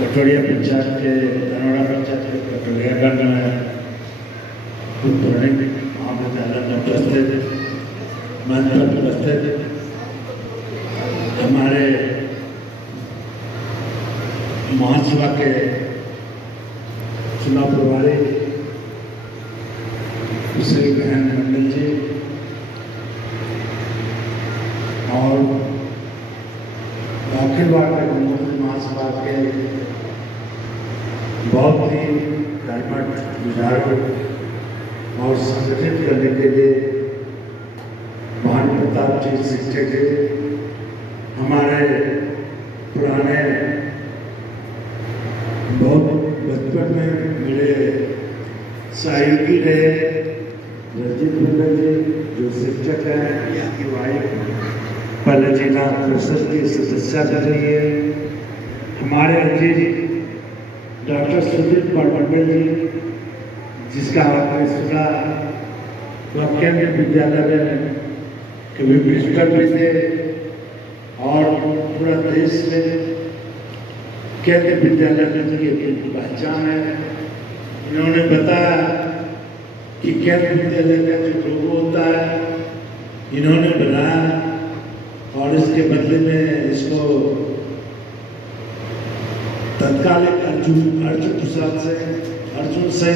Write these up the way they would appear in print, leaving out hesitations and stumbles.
कटोरिया पंचायत के धनोड़ा पंचायत के कटोरिया गण में महाविद्यालय में उपस्थित मंच पर उपस्थित हमारे महासभा के चुनाव प्रभारी श्री बहन मंडल जी और अखिल भारतीय महासभा के बहुत ही कर्मठ विचारक और संगठित करने के लिए भानु प्रताप जी शिक्षक जी हमारे पुराने बहुत बचपन में मेरे सहयोगी रहे रंजीत मंडल जी जो शिक्षक हैं, इसकी वाइफ पहले जिला परिषद की सदस्य कर रही है, हमारे अजीज डॉक्टर सुदीप मंडल जी जिसका आपने सुना वह केंद्रीय विद्यालय में कभी प्रिंसिपल भी थे और पूरा देश में केंद्रीय विद्यालय में की पहचान है। इन्होंने बताया कि केंद्रीय विद्यालय का जो लोगो होता है इन्होंने बनाया और इसके बदले में इसको तत्कालीन अर्जुन से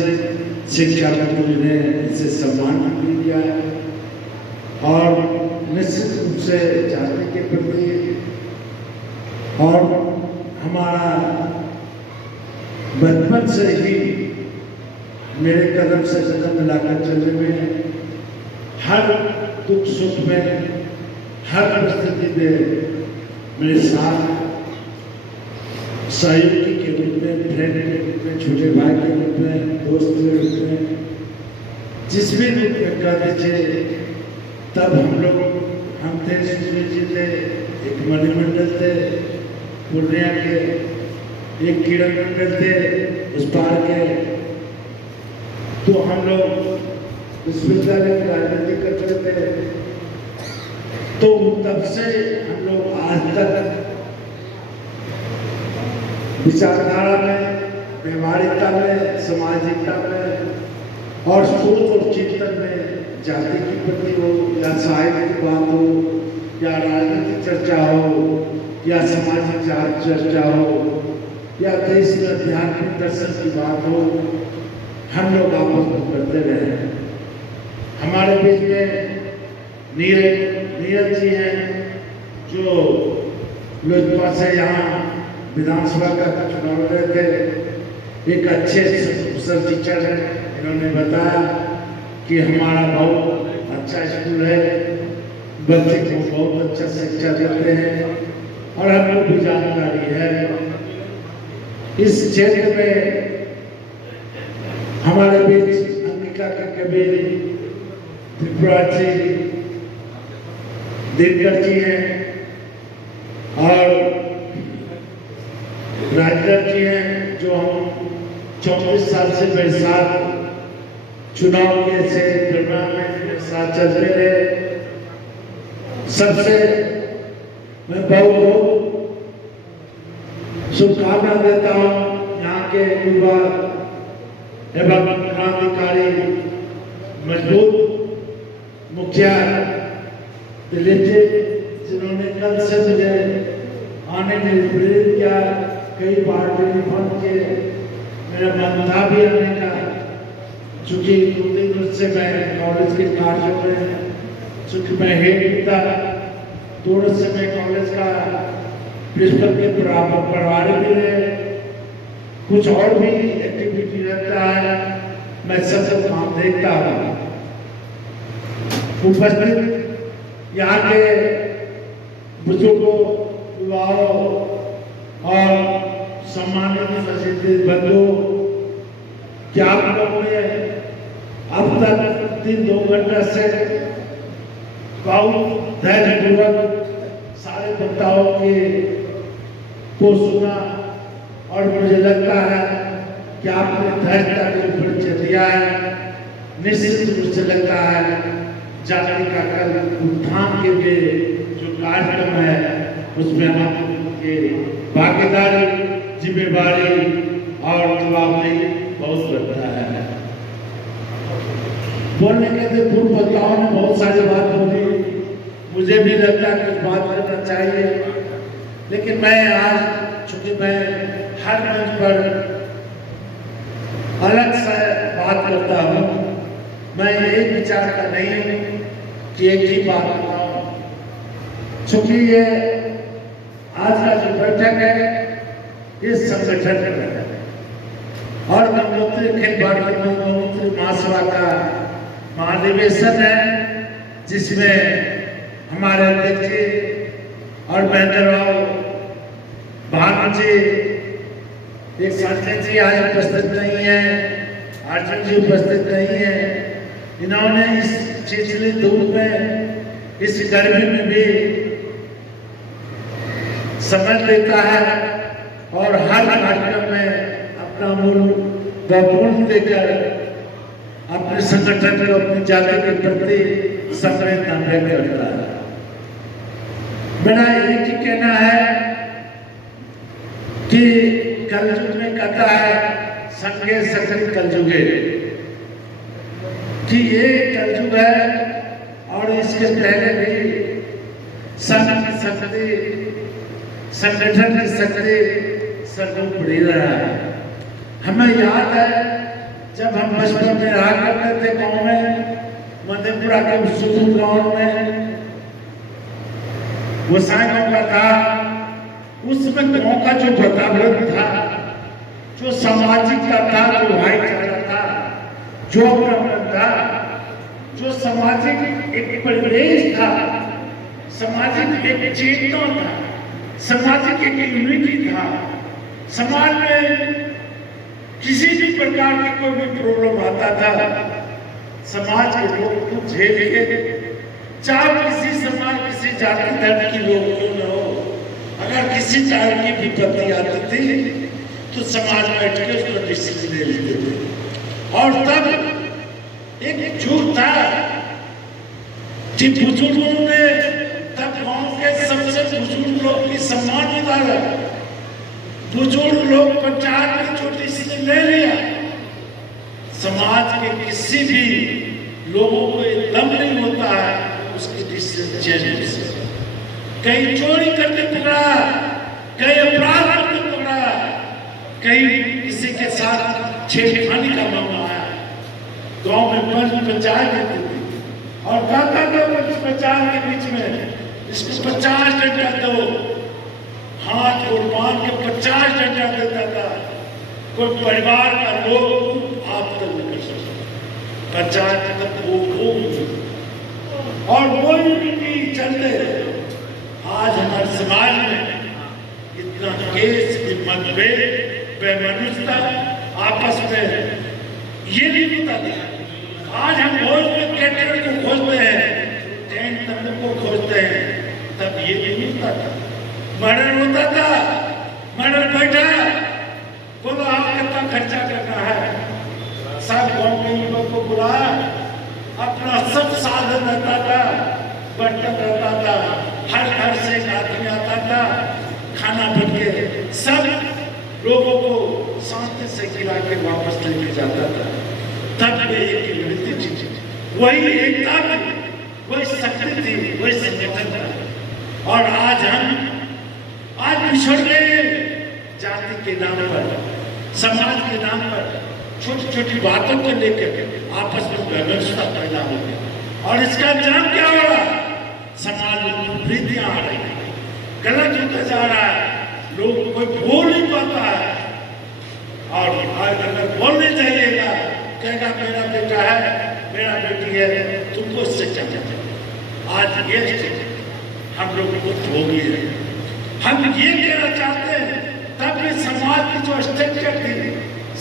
शिक्षा मंत्री ने इसे सम्मान भी किया और निश्चित रूप से जाति के प्रति और हमारा बचपन से ही मेरे कदम से कदम मिलाकर चलने में हर दुख सुख में हर परिस्थिति में मेरे साथ सहयोगी के रूप में, फ्रेंड के रूप में, छोटे भाई के रूप में, दोस्त के रूप में, जिस भी रूप में कर दीजिए तब हम थे जी थे, एक मणिमंडल थे पूर्णिया के, एक किरण मंडल थे उस पार के, तो हम लोग विश्वविद्यालय की राजनीति करते थे। तो तब से हम लोग आज तक विचारधारा में, व्यवहारिकता में, सामाजिकता में और सोच और चिंतन में जाति के प्रति हो या साहित्य की बात हो या राजनीतिक चर्चा हो या सामाजिक चर्चा हो या देश में आध्यात्मिक दर्शन की बात हो, हम लोग आपस में करते रहे। हमारे बीच में नीरज जी हैं जो लोजपा से यहाँ विधानसभा का चुनाव लड़े थे, एक अच्छे सर टीचर हैं। इन्होंने बताया कि हमारा बहुत अच्छा स्कूल है, बच्चे को बहुत अच्छा शिक्षा देते हैं और हमको भी जानकारी है। इस क्षेत्र में हमारे बीच अंबिका के कबीर त्रिपुरा जी, दिनकर जी हैं और राजदर जी हैं जो हम 24 साल से मेरे साथ चुनाव के से मेरे साथ चलते रहे। सबसे मैं बहुत शुभकामना देता हूँ यहाँ के युवा एवं क्रांतिकारी मजबूत मुखिया दिलीप जी जिन्होंने कल से मुझे आने में प्रेरित किया। कई बार टेलीफोन के मेरा मन था भी आने का, चूँकि 2-3 वर्ष से मैं कॉलेज के कार्यों में चूँकि मैं हेड था, 2 वर्ष से मैं कॉलेज का प्रिंसिपल के प्रभारी भी रहे, कुछ और भी एक्टिविटी रहता है, मैं सब काम देखता हूँ। उपस्थित यहाँ के बुजुर्गों, युवाओं और सम्मानित प्रसिद्ध बंधु, क्या आप लोगों ने अब तक 3-2 घंटे से बहुत धैर्यपूर्वक सारे वक्ताओं को सुना और मुझे लगता है कि आपने धैर्यता के परिचय दिया है। निश्चित रूप से लगता है जाति का कल उत्थान के लिए जो कार्यक्रम है उसमें आपके भागीदारी जिम्मेवारी और जवाबदेही बहुत बढ़ता है। बोलने के लिए पूर्व वक्ताओं ने बहुत सारी बात बोली, मुझे भी लगता है कुछ बात करना चाहिए, लेकिन मैं आज चूंकि मैं हर मंच पर अलग से बात करता हूँ, मैं एक विचार का नहीं हूँ कि एक ही बात बताऊँ। चूंकि ये आज का जो बैठक है इस संगठन में है और गंगोत्री अखिल भारतीय गंगोत्री महासभा का महाधिवेशन है, जिसमें हमारे अध्यक्ष जी और महेंद्रराव भानु जी, एक संजय जी आज उपस्थित नहीं है, अर्जुन जी उपस्थित नहीं है। इन्होंने इस छिछली धूप में, इस गर्मी में भी समय देता है और हर कार्यक्रम में अपना मूल देकर अपने संगठन को, अपनी जाति के प्रति संवेदना व्यक्त करता है। मेरा एक ही कहना है कि कलयुग में कहता है संगे सकल कलयुगे, कि ये कलयुग है और इसके पहले भी संघ की शक्ति, संगठन की शक्ति सर्वोपरि रहा है। हमें याद है जब हम बचपन में रहा करते थे गाँव में, मधेपुरा के सुदूर गाँव में गोसाई गाँव का था, उसमें गाँव का जो वातावरण था, जो सामाजिकता था, जो भाईचारा था, जो अपनापन था, जो सामाजिक एक परिवेश था, सामाजिक एक चेतना था, सामाजिक एक यूनिटी था। समाज में किसी भी प्रकार की कोई भी प्रॉब्लम आता था, समाज के लोग को झेल के, चाहे किसी समाज, किसी जाति धर्म की लोग क्यों न हो, अगर किसी तरह की विपत्ति आती थी तो समाज बैठ के उसको डिसीजन ले लेते थे। और तब एक झूठ था कि बुजुर्गों ने तब गांव के सबसे बुजुर्ग लोग की सम्मान उतारा, बुजुर्ग लोग पंचायत में जो डिसीजन ले लिया, समाज के किसी भी लोगों को दम नहीं होता है उसकी डिसीजन चेंज। कहीं चोरी करके पकड़ा, कहीं अपराध करके पकड़ा, कहीं किसी के साथ छेड़खानी का मामला आया, गांव में पंचायत होती थी और कहता था पंचायत के बीच में इसको 50 डंडा दो, हाथ को बांध के 50 डंडा देता था। कोई परिवार का लोग आप तक नहीं कर सकता, पंचायत तक वो और कोई भी चलते। आज हमारे समाज में इतना केस, मतभेद, बेमनुष्यता आपस में ये नहीं होता था। आज हम भोज में कैटर को खोजते हैं, जैन धर्म को खोजते हैं, तब ये नहीं होता था। मर्डर होता था, मर्डर बैठा, बोलो आप कितना खर्चा करना है, सब गांव के लोगों को बुलाया, अपना सब साधन रहता था, बर्तन रहता था, हर घर से एक आदमी आता था, खाना बन के सब लोगों को शांति से खिला के वापस लेके जाता था। तब एक यूनिटी थी, वही एकता थी, वही शक्ति थी, वही संगठन था। और आज पिछड़ गए जाति के नाम पर, समाज के नाम पर, छोटी छोटी बातों को लेकर आपस में व्यवस्था पैदा हो गई और इसका अंजाम क्या हो रहा? समाज में वृद्धियां आ रही है, गलत होता जा रहा है, लोग कोई बोल नहीं पाता है। और अगर बोलने चाहिएगा, कहेगा मेरा बेटा है, मेरा बेटी है, तुमको इससे क्या चाहिए। आज ये हम लोग को भोगी है। हम ये कहना चाहते हैं, तब भी समाज की जो स्ट्रक्चर थी,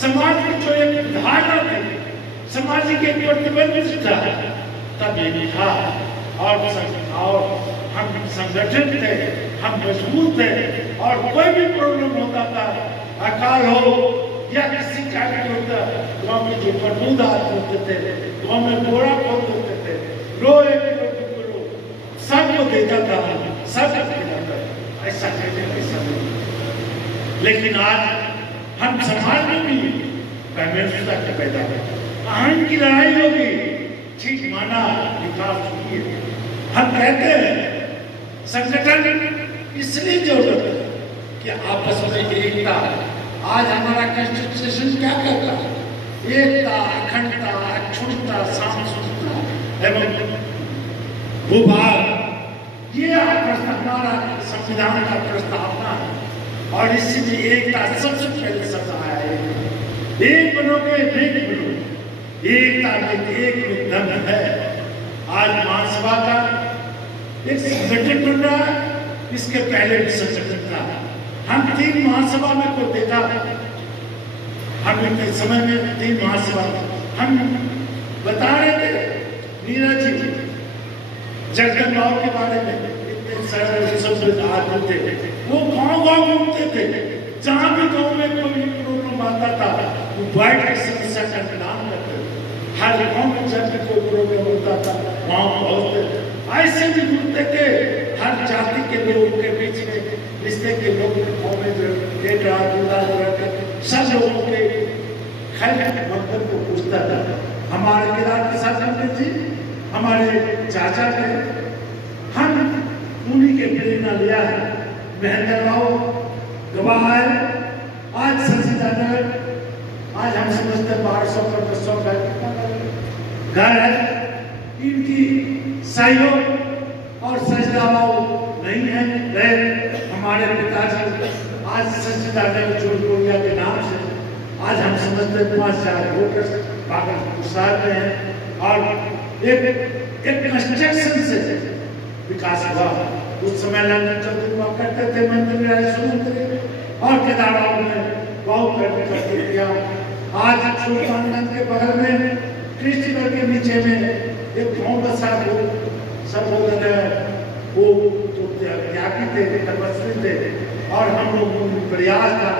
समाज की जो एक धारणा थी, सामाजिक एक प्रतिबंध था, तब ये था। और हम संगठन थे, हम मजबूत थे और कोई भी प्रॉब्लम होता था, अकाल हो या किसी कार्य होता, गाँव में जो प्रबुद्ध आदमी होते थे, गाँव में बोरा खोल देते थे, लोहे सबको देता था, सब देता था। ऐसा कहने ऐसा नहीं। लेकिन आज हम समाज में भी वैमनस्यता के पैदा है, अहम की लड़ाई होगी, ठीक माना विकास होगी। हम कहते हैं संगठन इसलिए जरूरत है कि आपस में एकता। आज हमारा कॉन्स्टिट्यूशन क्या कहता है? एकता, अखंडता, अक्षुण्णता, सांस्कृतिकता एवं भूभाग, ये हमारा संविधान का प्रस्तावना है। और इसीलिए एकता सबसे पहले शब्द आया है। एक बनोगे नेक बनोगे, एकता में एक में दम है। आज महासभा का एक संगठन बन रहा है, इसके पहले भी संगठन था। हम 3 महासभा में को देखा, हम इतने समय में 3 महासभा हम बता रहे थे। नीरज जी जगदन राव के बारे में इतने सरल आदमी थे, वो गाँव घूमते थे, जहाँ भी गाँव में कोई प्रॉब्लम आता था वो बैठ के समस्या का निदान करते थे। हर गाँव में जब भी कोई प्रॉब्लम होता था वहाँ पहुँचते थे। ऐसे भी घूमते थे, हर जाति के लोगों के बीच में, रिश्ते के लोग गाँव में जो एक सब लोगों के खैर मतलब को पूछता था। हमारे केदार प्रसाद पंडित जी हमारे चाचा थे, हम उन्हीं के प्रेरणा लिया है। महेंद्र राव गवाह है। आज सचिदानंद, आज हम समझते 1200 घर है, इनकी सहयोग और सचिदाबाव नहीं है रहे। हमारे पिताजी आज सचिदानंद जोड़कोरिया के नाम से आज हम समझते 5000 वोटर बागल में हैं। और एक कंस्ट्रक्शन से विकास हुआ। उस समय लंदन चौधरी हुआ करते थे मंत्री, और केदारनाथ में बहुत करके किया। आज सुल्तानगंज के बगल में कृष्णगढ़ के नीचे में एक गाँव बसा, सब लोग वो तो त्यागी थे, तपस्वी थे, और हम लोग प्रयास था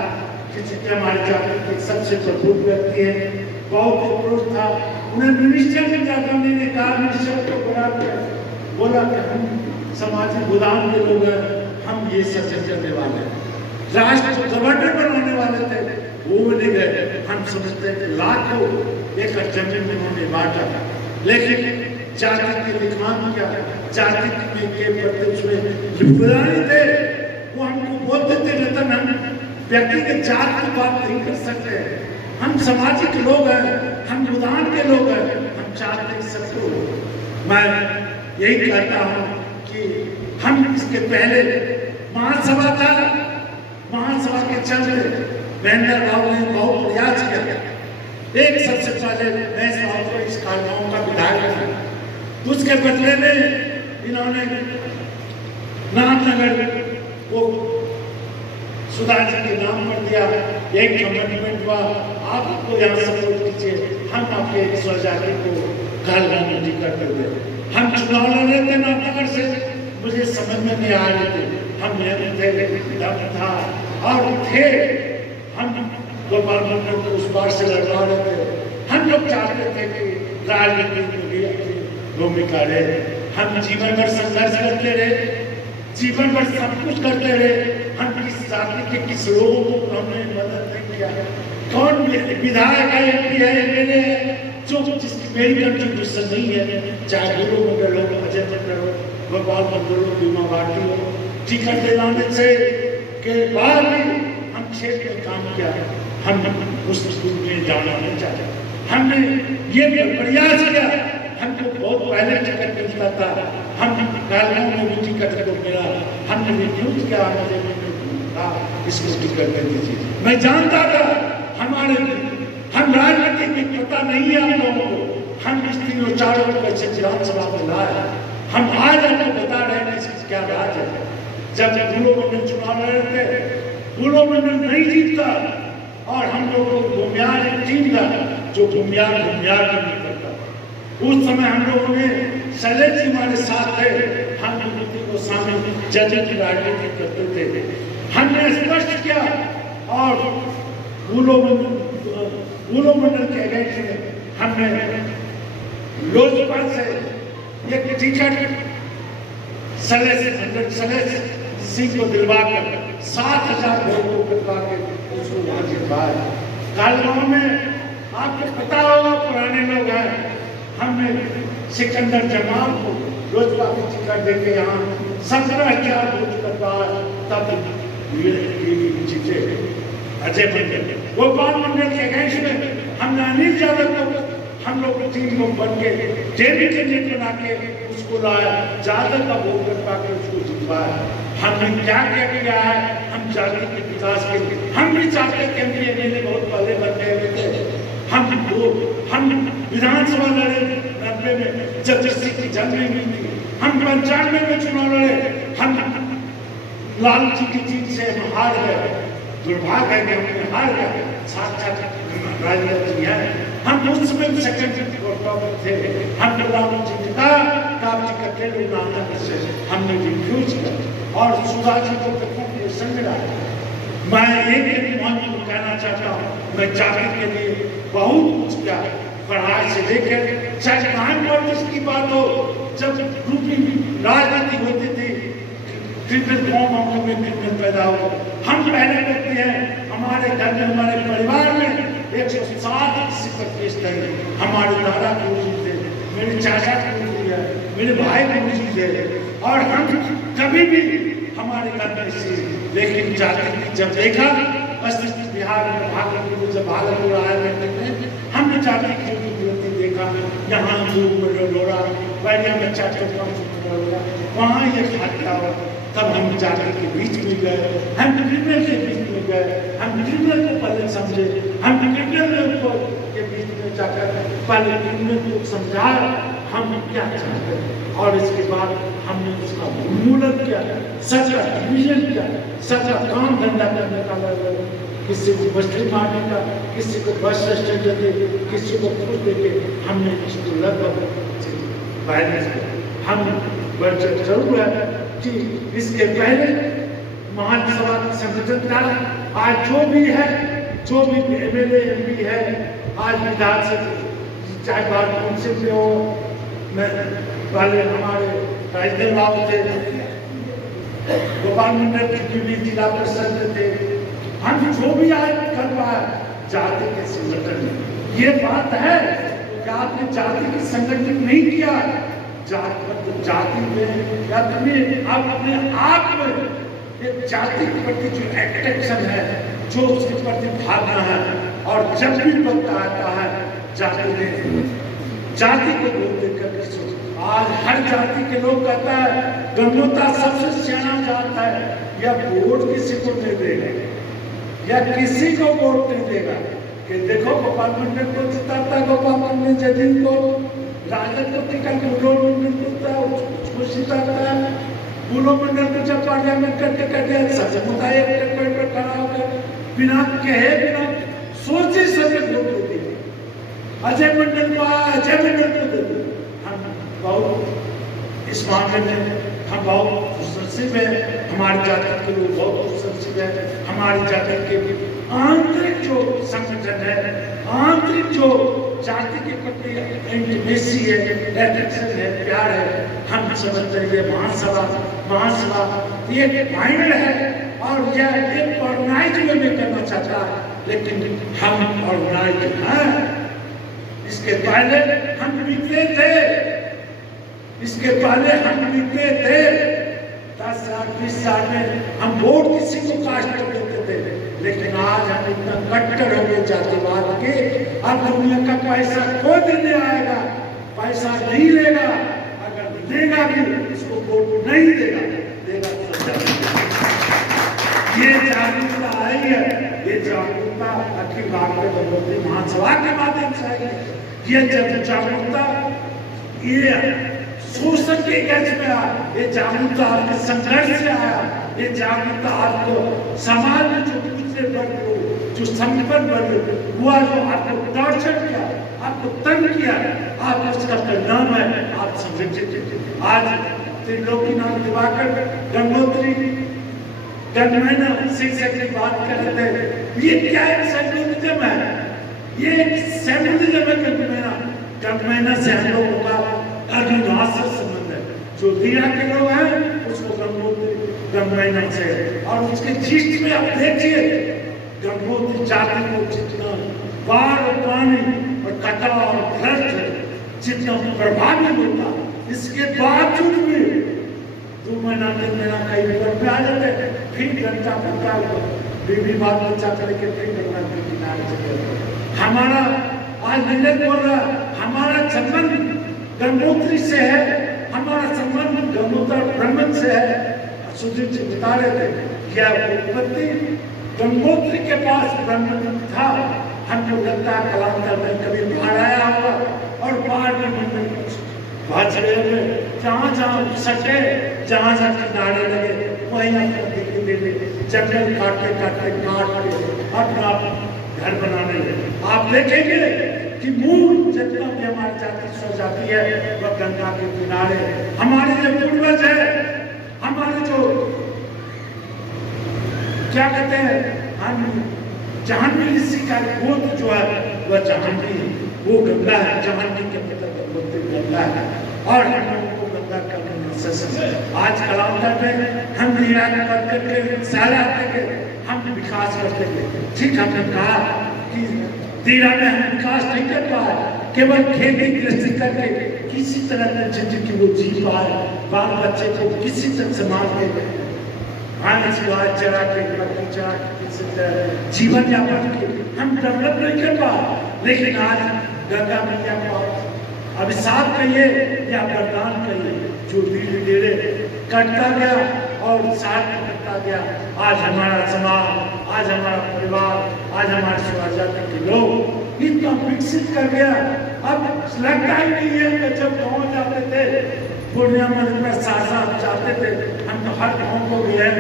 कि हमारे जाति के सबसे प्रबुद्ध व्यक्ति है, बहुत क्रोध था। उन्हें मिनिस्टर ने कहा, मिनिस्टर को बोला कि हम सामाजिक गोदाम के लोग हैं, हम ये सचेत करने वाले हैं, राष्ट्र गवर्नर बनाने वाले थे, वो नहीं गए। हम समझते हैं कि लाखों एकड़ जमीन में उन्होंने बांटा, लेकिन जाति के विद्वान क्या, जाति के प्रति उसमें जिम्मेदारी थे। वो हमको बोलते थे रतन, हम व्यक्तिगत जात की बात नहीं कर सकते, हम सामाजिक लोग हैं, हम गोदाम के लोग हैं, हम चाहते सबको। मैं यही कहता हूँ कि हम इसके पहले महासभा था, महासभा के चलते महेंद्र राव ने बहुत प्रयास किया। एक सबसे पहले मैं साहब को इस गाँव का विधायक बना, उसके बदले में इन्होंने नामनगर को सुधा जी के नाम पर दिया। एक कमिटमेंट हुआ, आपको यहाँ सपोर्ट कीजिए, हम आपके स्वजाति को घर लाने टिकट दे। हम चुनाव लड़ रहे थे नामनगर से, मुझे समझ में नहीं आ रहे थे, हम थे दम था और थे, हम गोपाल मंडल को उस बार से लड़वा रहे थे। हम लोग चाहते थे कि राजनीति में भी अपनी भूमिका रहे। हम जीवन भर संघर्ष करते रहे, जीवन भर सब कुछ करते रहे। हम किस जाति के किस लोगों को हमने मदद नहीं किया। कौन विधायक है, एमपी है, एमएलए है, जो जिसकी मेरी कंट्रीब्यूशन नहीं है, चाहे गुरु मंडल हो, अजय मंडल हो, गोपाल मंडल हो, बीमा भारती हो, टिकट दिलाने से के बाद भी हम क्षेत्र में काम किया। हम उस स्कूल में जाना नहीं चाहते। हमने ये प्रयास किया, हमको बहुत पहले टिकट मिलता था, हम कालगांव में भी टिकट को मिला, हमने रिफ्यूज किया, इसको टिकट दे दीजिए। मैं जानता था हम राजनीति में पता नहीं है आप लोगों को, हम इस तीनों चारों को कैसे विधानसभा में लाए। हम आज आपको बता रहे हैं इसकी क्या राज है। जब गुलो मंडल चुनाव लड़ रहे थे, गुलो मंडल नहीं जीतता, और हम लोग को भूमियार एक टीम था जो भूमियार नहीं करता। उस समय हम लोगों ने शैलेश जी हमारे साथ थे, हम विभूति को शामिल जज की राजनीति करते थे। हमने स्पष्ट किया और गुलो मंडल के अगेंस्ट में हमने लोजपा से एक टिकट शैलेश सिंह को दिलवा कर 7,000 वोट को करवा के उसको वहाँ जितवाया। कालगांव में आपको पता होगा, पुराने लोग हैं, हमने सिकंदर जमाल को लोजपा की टिकट देके यहाँ 17,000 वोट करवाया, तब ये जीते अजय मंडल। गोपाल मंडल के अगेंस्ट में हमने अनिल यादव को, हम लोग टीम को बन के जेबी कैंडिडेट बना के उसको लाया, यादव का वोट करवा के उसको जितवाया। हमने क्या क्या किया है, हम जाति के विकास के लिए हम भी चाहते थे, एमएलए बहुत पहले बन गए थे। हम विधानसभा लड़े 90 में जब जस्सी की जंग में हुई थी, हम 95 में चुनाव लड़े, हम लालू जी की जीत से हम हार गए। दुर्भाग्य है कि हमने हार गए, साक्षात राजनीति जी है। हम उस समय सेकेंड थे, हम लालू जी का टिकट ले हमने रिफ्यूज किया और सुधा जी को संग मैं एक मोहन को कहना चाहता हूँ, मैं जाति के लिए बहुत कुछ किया, पढ़ाई से लेकर चाहे कहाँ की बात हो, जब ग्रुपी राजनीति होती थी, क्रिकेट गाँव में क्रिकेट पैदा हो, हम पहले व्यक्ति हैं, हमारे घर में हमारे परिवार में 107 किसी पर केस थे, हमारे दादा गुरुजी थे, मेरे चाचा गुरुजी है, मेरे भाई गुरुजी थे, और हम कभी भी हमारे घर में से, लेकिन जाति जब देखा बस बिहार में भागलपुर जब भागलपुर आया हमने जाति की विरोधी देखा, यहाँ लोरा बैरिया में चाचा वहाँ ये हत्या हुआ, तब हम जाति के बीच में गए, हम क्रिमिनल के बीच में गए, हम क्रिमिनल को पहले समझे, हम क्रिमिनल के बीच में जाकर पहले क्रिमिनल को समझाया हम क्या चाहते हैं, और इसके बाद हमने उसका उन्मूलन किया, सच का डिवीजन किया, सच का काम धंधा करने का लगा, किसी को मछली मारने का, किसी को बस स्टैंड दे, किसी को फूल दे के हमने इसको लगभग हम जरूर है कि इसके पहले महासभा संगठन का आज जो भी है, जो भी एमएलए एमपी है, आज विधानसभा चाहे बार काउंसिल में हो, पहले हमारे राजदेव बाबू थे, गोपाल मंडल की जिला परिषद थे, हम जो भी आज कर पाए जाति के संगठन में, ये बात है कि आपने जाति के संगठन नहीं किया, जाति में या अपने आप में एक जाति के प्रति जो अट्रैक्शन है, जो उसके प्रति भावना है, और जब भी वक्त आता है जाति को वोट देकर आज हर जाति के लोग कहता है गंगोता सबसे सियाना जाता है, या वोट किसी को नहीं देगा, या किसी को वोट नहीं देगा, कि देखो गोपाल मंडल को जिताता, गोपाल मंडल जजिन को राजद को टिकट बुलो मंडल को जिताता है, बुलो मंडल को जब पार्लियामेंट करके कटे सबसे मुताये पर खड़ा होकर बिना कहे बिना सोचे समझे वोट देते हैं। अजय मंडल को अजय मंडल को देते, हम बहुत इस मामले में हम बहुत खुशनसीब है, हमारी जाति के लोग बहुत खुशनसीब है, हमारी जाति के आंतरिक जो संगठन है, आंतरिक जो जाति के प्रति इंटीमेसी है, अट्रैक्शन है, प्यार है, हम समझते हैं ये महासभा ये फाइनल है, और यह एक ऑर्गेनाइज वे में करना चाहता है, लेकिन हम ऑर्गेनाइज हैं। इसके पहले हम निकले थे, इसके पहले हम निकले थे 10 साल 20 साल में हम वोट किसी को कास्ट कर देते थे, लेकिन आज हम इतना कट्टर हो गए जातिवाद के, अब दुनिया का पैसा कोई देने आएगा, पैसा नहीं लेगा, अगर देगा भी इसको वोट नहीं देगा, ये जागरूकता आई है, ये जागरूकता अखिल भारतीय गणतंत्र महासभा के माध्यम से आई है, ये जागरूकता ये शोषण के गज में आया, ये जागरूकता आपके संघर्ष से आया, ये जागरूकता आपको समाज में जो पिछले वर्ग लोग, जो संपन्न वर्ग हुआ, जो आपको टॉर्चर किया, आपको तंग किया, आप उसका परिणाम है, आप संरक्षित। आज त्रिलोकीनाथ दिवाकर गंगोत्री गणमैना शिक्षा की बात कर रहे थे, ये क्या एक सेकुलरिज्म है, ये एक सेकुलरिज्म है। गणमैना से हम लोगों का संबंध है, जो दिया के लोग हैं उसको गंगोत्री ब्राह्मण से। और उसके जीत में आप देखिए गंगोत्री जाति को जितना बाढ़ और पानी और कटाव और भ्रष्ट जितना प्रभावित होता, इसके बावजूद भी 2 महीना 3 महीना कहीं पर पे आ जाते, फिर घंटा घंटा बीवी बाल बच्चा करके फिर गंगा के किनारे चले जाते। हमारा आज नीरज बोल रहा, हमारा संबंध गंगोत्री से है, हमारा संबंध गंगोत्र ब्राह्मण से है। सुधीर जी बता रहे थे यह उत्पत्ति गंगोत्री के पास ब्राह्मण था। हमको लगता है कलांतर में कभी बाढ़ आया होगा और बाढ़ में मंदिर भाजड़े में जहाँ सटे, जहाँ किनारे लगे वहीं जंगल काटते काटते काट के अपना घर बनाने लगे। आप देखेंगे कि मूल जितना भी हमारी जाति स्वजाति है वह गंगा के किनारे। हमारे जो पूर्वज है, हमारे जो क्या कहते हैं, हम जाह्नवी ऋषि का गोत्र जो है वह जाह्नवी, वो गंगा है। जाह्नवी के मतलब गंगा है और हम लोगों को गंगा करने आज कलांतर में हम करके सारा हम विकास करते थे। ठीक हमने कहा कि दीरा में हम विकास नहीं कर पाए, केवल खेती गृहस्थी करके किसी तरह की जिंदगी वो जी पाए, बाल बच्चे को किसी तरह समाज के चरा के जीवन यापन के हम डेवलप नहीं कर पाए। लेकिन आज गंगा मैया को अभिशाप कहिए या वरदान कहिए, जो धीरे धीरे कटता गया और साथ में करता गया। आज हमारा समाज, आज हमारा परिवार, आज हमारे स्वजाति के लोग इतना विकसित कर गया। अब लगता ही नहीं है कि जब गाँव जाते थे, पूर्णिया मंदिर में साथ जाते थे, हम तो हर गाँव को भी है,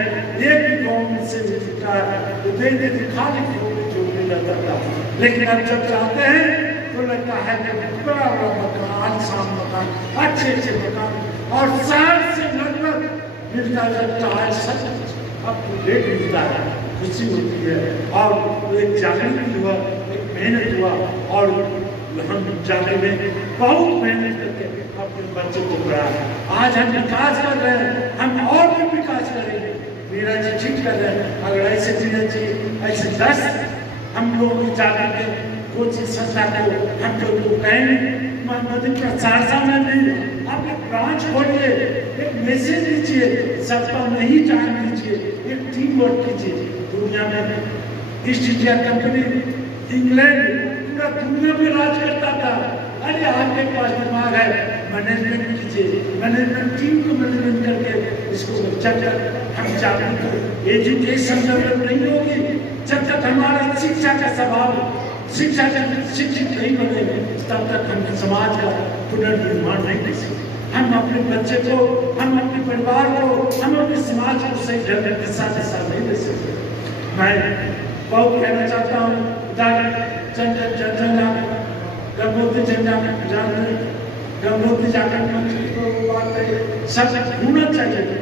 एक भी गाँव से खाली जोड़ने लगता था। लेकिन अब जब जाते हैं तो लगता है कि बड़ा बड़ा मकान, आलीशान मकान, अच्छे अच्छे मकान और शहर से लगभग मिलता जुलता है। सच अब लेट मिलता है, खुशी होती है और एक जागृति हुआ, एक मेहनत हुआ और हम जाने में बहुत मेहनत करके अपने बच्चों को पढ़ाया। आज हम विकास कर रहे हैं, हम और भी विकास करेंगे। मेरा जी ठीक कर रहे हैं, अगर ऐसे नीरज जी ऐसे 10 हम लोगों की जाति के कोचिंग संस्था को हम लोग कहेंगे मध्य सहरसा में नहीं, आप एक ब्रांच खोलिए, एक मैसेज दीजिए, सबका नहीं जान दीजिए, एक टीम वर्क कीजिए। दुनिया में ईस्ट इंडिया कंपनी इंग्लैंड पूरा दुनिया में राज करता था। अरे आपके पास दिमाग है, मैनेजमेंट कीजिए, मैनेजमेंट टीम को मैनेजमेंट करके इसको जब तक हम जागरूक एजुकेशन डेवलप नहीं होगी, जब तक हमारा शिक्षा का स्वभाव शिक्षित नहीं बनेंगे, तब तक हम समाज का पुनर्निर्माण नहीं कर सकते। हम अपने बच्चे को, हम अपने परिवार को, हम अपने समाज को सही ढंग से दिशा नहीं दे सकते। मैं बहुत कहना चाहता हूँ, गंगोत्री जाकर सब होना चाहिए।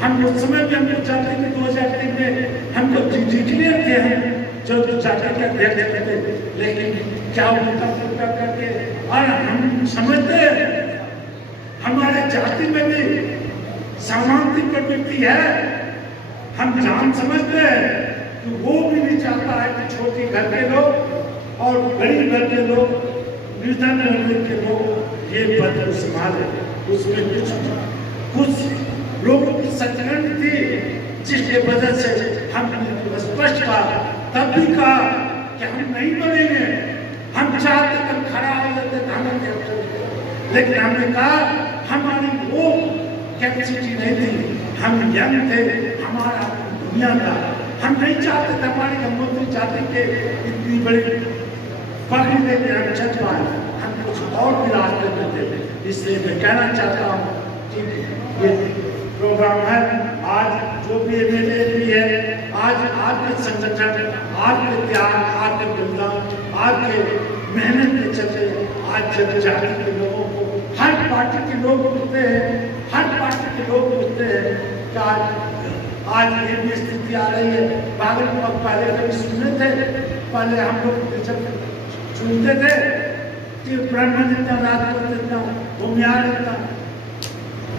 हम उस समय भी हमको चाहते थे 2003 में हमको डिक्लेयर थे हम जो जाति के अध्यक्ष थे, लेकिन क्या उल्टा पुल्टा करके और हम समझते हैं हमारे जाति में भी सामान्य प्रवृत्ति है। हम जान समझते हैं कि वो भी नहीं चाहता है कि छोटे घर के लोग और गरीब घर के लोग, निर्धन घर के लोग ये पद को संभाले। उसमें कुछ लोगों की सचरण थी जिसके वजह से हमने स्पष्ट कहा, तब भी कहा कि हम नहीं बनेंगे। हम चाहते हम खड़ा हो जाते थे, लेकिन हमने कहा हमारी वो कैपेसिटी नहीं थी, हम यंग थे, हमारा दुनिया था, हम नहीं चाहते थे हमारी गंगोत्री जाति के इतनी बड़ी पकड़ लेके हम चल पाए, हम कुछ और भी रास्ते में थे। इसलिए मैं कहना चाहता हूँ कि ये प्रोग्राम है, आज जो भी एमएलए भी है, आज आपके संगठन, आपके त्याग, आपके बलिदान, आपके मेहनत के चलते आज जब जाति के लोगों को हर पार्टी के लोग मिलते हैं, हर पार्टी के लोग मिलते हैं कि आज ये भी स्थिति आ रही है। भागलपुर पहले कभी सुनते थे, पहले हम लोग जब सुनते थे कि ब्राह्मण इतना, राजपूत इतना, भूमियार इतना,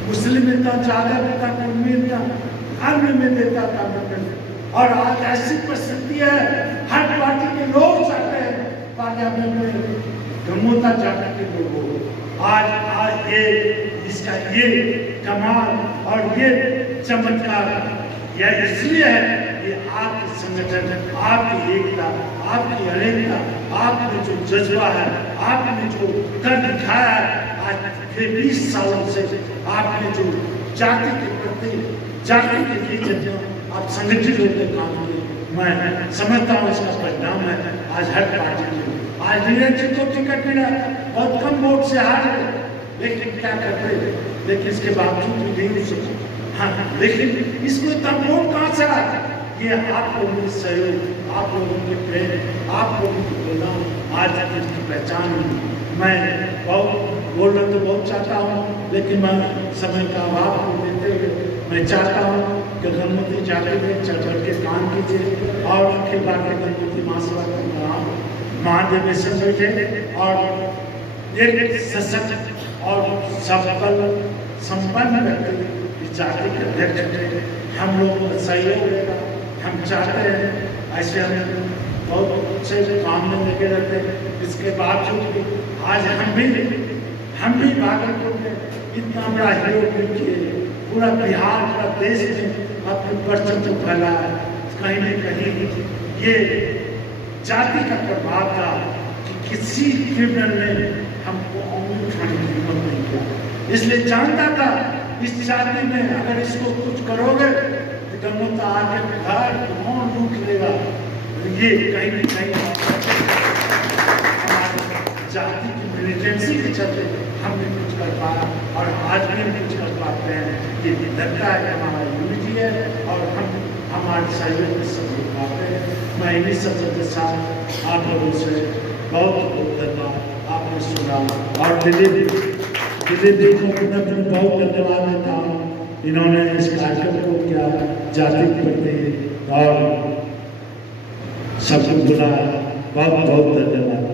मुस्लिम इतना ज़्यादा देता, कौमी इतना अन्य में देता था मंडल। और आज ऐसी परिस्थिति है, हर पार्टी के लोग चाहते हैं पार्लियामेंट में गमोता जाकर के लोग हो। आज ये इसका ये कमाल और ये चमत्कार यह इसलिए है कि आपके संगठन, आपकी एकता, आपकी अनेकता, आपने जो जज्बा है, आपने जो कर दिखाया है, आज 20 सालों से आपने जो जाति के प्रति, जाति के लिए आप संगठित होकर काम किए, मैं समझता हूँ इसका परिणाम है आज हर पार्टी के। आज नीरज जी को टिकट मिला, बहुत कम वोट से हार गए, लेकिन क्या करते, लेकिन इसके बावजूद भी नहीं हो सके। हाँ, लेकिन इसको इतना वोट कहाँ से आया? ये आप लोगों के सहयोग, आप लोगों के प्रेम, आप लोगों की प्रेरणा आज इसकी पहचान हुई। मैं बहुत बोलना तो बहुत चाहता हूँ, लेकिन मैं समय का अभाव को देते हुए मैं चाहता हूँ कि गणपति जाके में चढ़ के काम कीजिए और अखिल भारतीय गणपति महासभा का नाम महाधिवेशन बैठे और एक सशक्त और सफल संपन्न व्यक्ति इस जाति के अध्यक्ष थे। हम लोगों का सहयोग रहेगा, हम चाहते हैं ऐसे हम बहुत से काम में लगे रहते हैं। इसके बावजूद भी आज हम भी भागलपुर में इतना बड़ा हीरो किए, पूरा बिहार, पूरा देश में अपने परचम को फैलाया। कहीं न कहीं ये जाति का प्रभाव था कि किसी क्रिमिनल ने हमको उंगली उठाने की हिम्मत नहीं किया। इसलिए जानता था इस जाति में अगर इसको कुछ करोगे तो गमोता आके घर कौन लूट लेगा। ये कहीं न कहीं जाति की मिलिटेंसी के चलते हमने कुछ कर पाया और आज भी हम कुछ कर पाते हैं। ये लगता है कि हमारा यूनिटी है और हम हमारे सहयोग में सब लोग पाते हैं। मैं इन्हीं शब्दों के साथ आप लोगों से बहुत बहुत धन्यवाद। आपने सुना और दिलीप जी को मैं बहुत धन्यवाद देता हूँ, इन्होंने इस कार्यक्रम को क्या जाति के प्रति और सबको बुलाया। बहुत बहुत धन्यवाद।